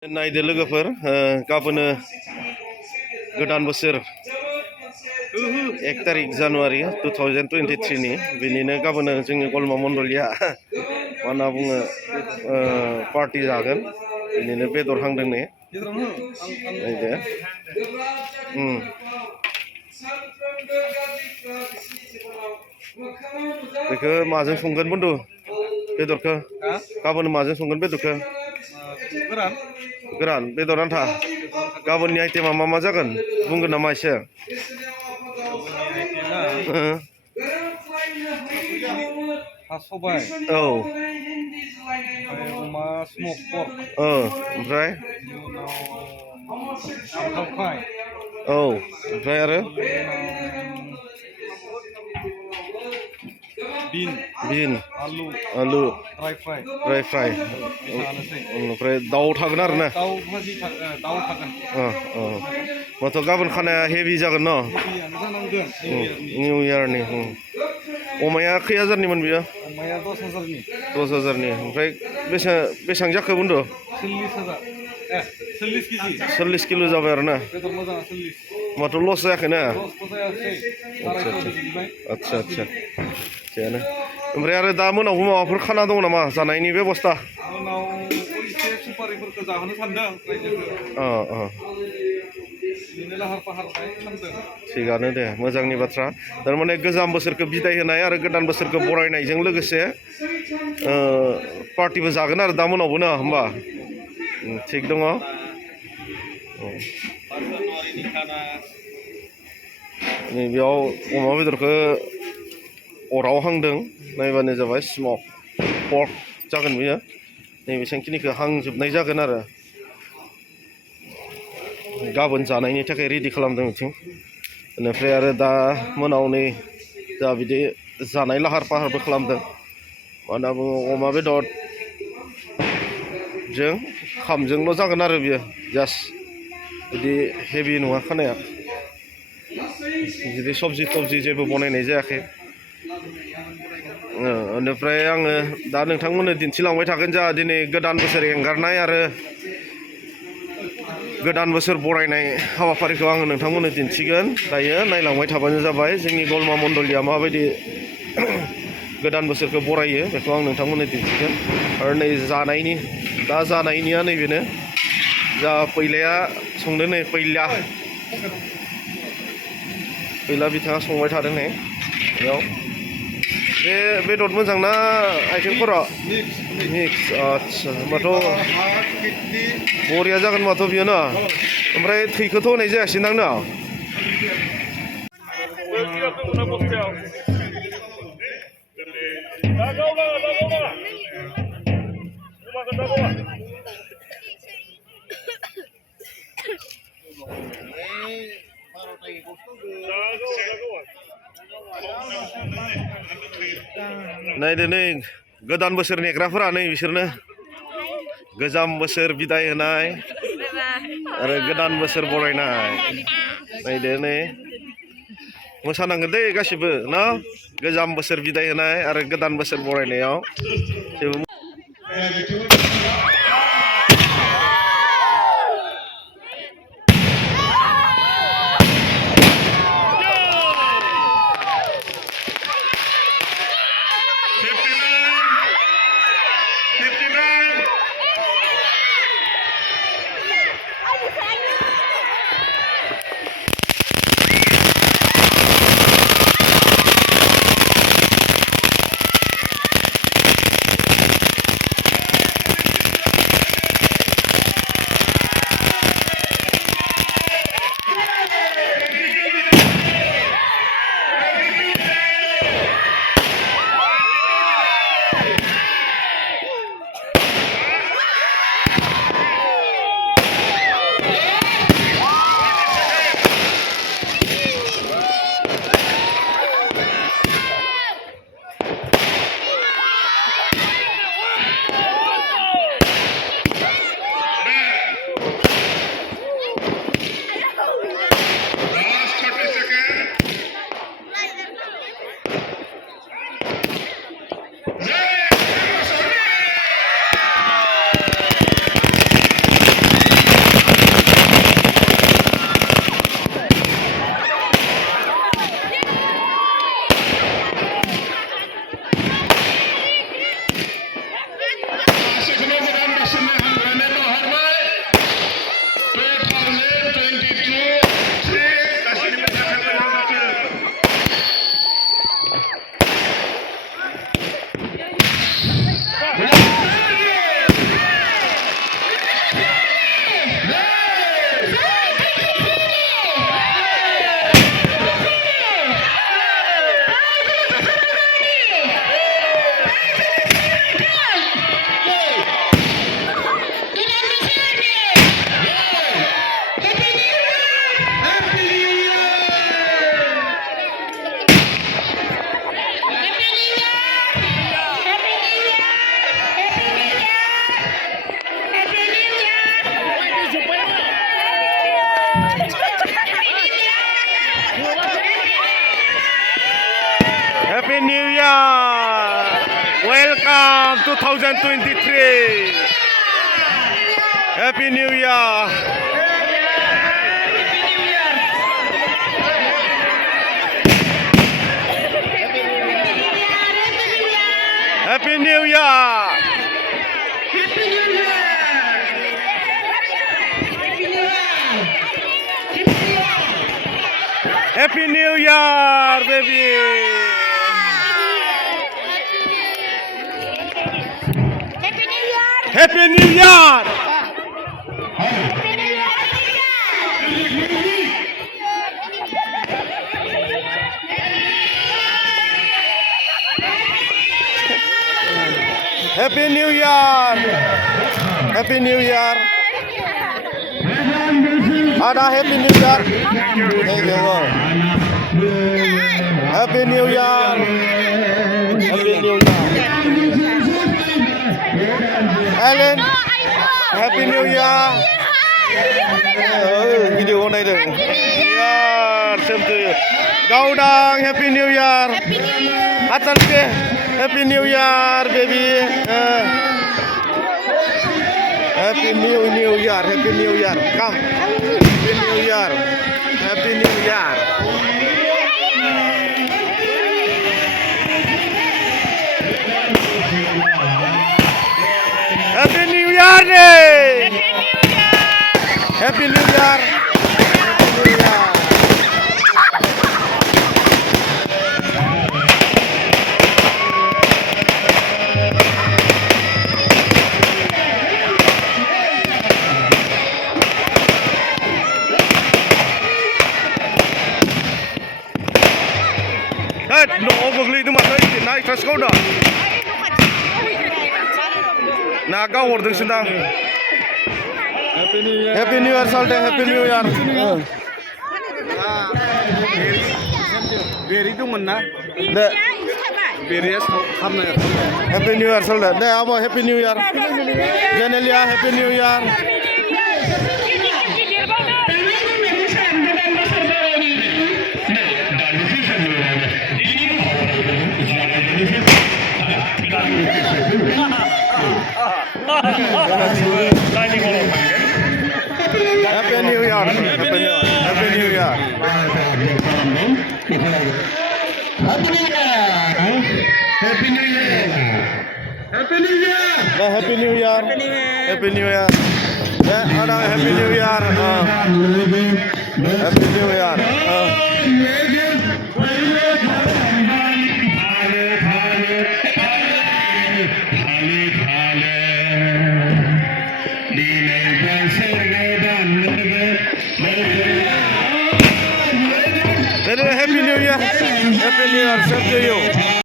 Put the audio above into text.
नायदो लोगोफोर गाबोनो गोदान बोसोर 1 तारिख जानुवारि 2023 नि बेनिनो गाबोनो जोंनि गलमा मण्डलिया मा होनना बुङो पार्टि जागोन बेनिनो बेदर हांदों ने नायदो बेखौ माजों संगोन बन्दु बेदरखौ गाबोनो माजों संगोन बेदरखौ गोरान बेदर आन्था गाबोननि आइटेमा मा जागोन बुंगोन नामा एसे सबाय औ अमा स्मक पर्क ओमफ्राय औ ओमफ्राय आरो बिन आलु ड्राय फ्राय ओमफ्राय दाउ थागोन आरो ना माथ' गाबोन खानाया हेभि जागोन न निउ इयारनि अमाया खै हाजारनिमोन बियो 10,000नि ओमफ्राय बेसेबां जाखो बुन्दु 40 किल' जाबाय आरो ना माथ' लस जायाखैना आदसा थिगानो ओमफ्राय आरो दा मोनावबो माबाफोर खाना दङ नामा जानायनि बेबस्था सुपारिफोरखौ जाहोनो सानदों थिगानो दे मोजांनि बाथ्रा थारमाने गोजाम बोसोरखौ बिदाय होनाय आरो गोदान बोसोरखौ बरायनायजों लोगोसे पार्टिबो जागोन आरो दा मोनावबो ना होमबा थिग दङ नैबेयाव अमा बेदरखौ अराव हांदों नायबानो जाबाय स्मक पर्क जागोन बियो नैबेसेबांखिनिखौ हांजोबनाय जागोन आरो गाबोन जानायनि थाखाय रेडि खालामदों बिथिं बेनिफ्राय आरो दा मोनाव नै जा बिदि जानाय लाहार फाहारबो खालामदों मा होनना बुङो अमा बेदरजों खामजोंल' जागोन आरो बियो जास्ट बिदि हेभि नङा खानाया बिदि सबजि थबजि जेबो बनायनाय जायाखै बेनिफ्राय आङो दा नोंथांमोननो दिन्थिलांबाय थागोन जा दिनै गोदान बोसोर एंगारनाय आरो गोदान बोसोर बरायनाय हाबाफारिखौ आङो नोंथांमोननो दिन्थिगोन दायो नायलांबाय थाबानो जाबाय जोंनि गलमा मण्डलिया माबायदि गोदान बोसोरखौ बरायो बेखौ आं नोंथांमोननो दिन्थिगोन आरो नै जानायनिया नैबेनो जा पैलाया संदों नै पैला बिथाङा संबाय थादों नै बेयाव बे बेदर मोजां ना आइटेमफोरा मिक्स आदसा होमबाथ' बरिया जागोन माथ' बियो ना ओमफ्राय थैखौथ' होनाय जायासै दां ना नायदो नै गोदान बोसोर नेग्राफोरा नै बिसोरनो गोजाम बोसोर बिदाय होनाय आरो गोदान बोसोर बरायनाय नायदो नै मोसानांगोन दै गासिबो ना गोजाम बोसोर बिदाय होनाय आरो गोदान बोसोर बरायनायाव जेबो 2023. Happy New Year. Happy New Year. Happy New Year, baby. Happy New Year. Happy New Year. Happy New Year. Ada Happy New Year. Thank you. Happy New Year. Happy New Year. Ellen, Happy New Year. Video này được. Year, same to you. Gwdan, Happy New Year. Hasan ke, Happy New Year, baby. Happy New Year, Happy New Year. Come. Happy New Year. Happy New Year. Happy New Year day. Happy New Year. Happy New Year. No overly tu masa ini naik terus kau dah. Nah kau ordeng sedang. Happy New Year salte, Happy New Year. Beri tu mana? Deh, Beri as hamna. Happy New Year salte. Deh, apa Happy New Year? Janelia Happy New Year. Happy New Year. Happy New Year. Happy New Year. Happy New Year. Happy New Year. Happy New Year. Happy New Year. Ada Happy New Year. Happy New Year. Happy New Year. Happy New Year. Same to you.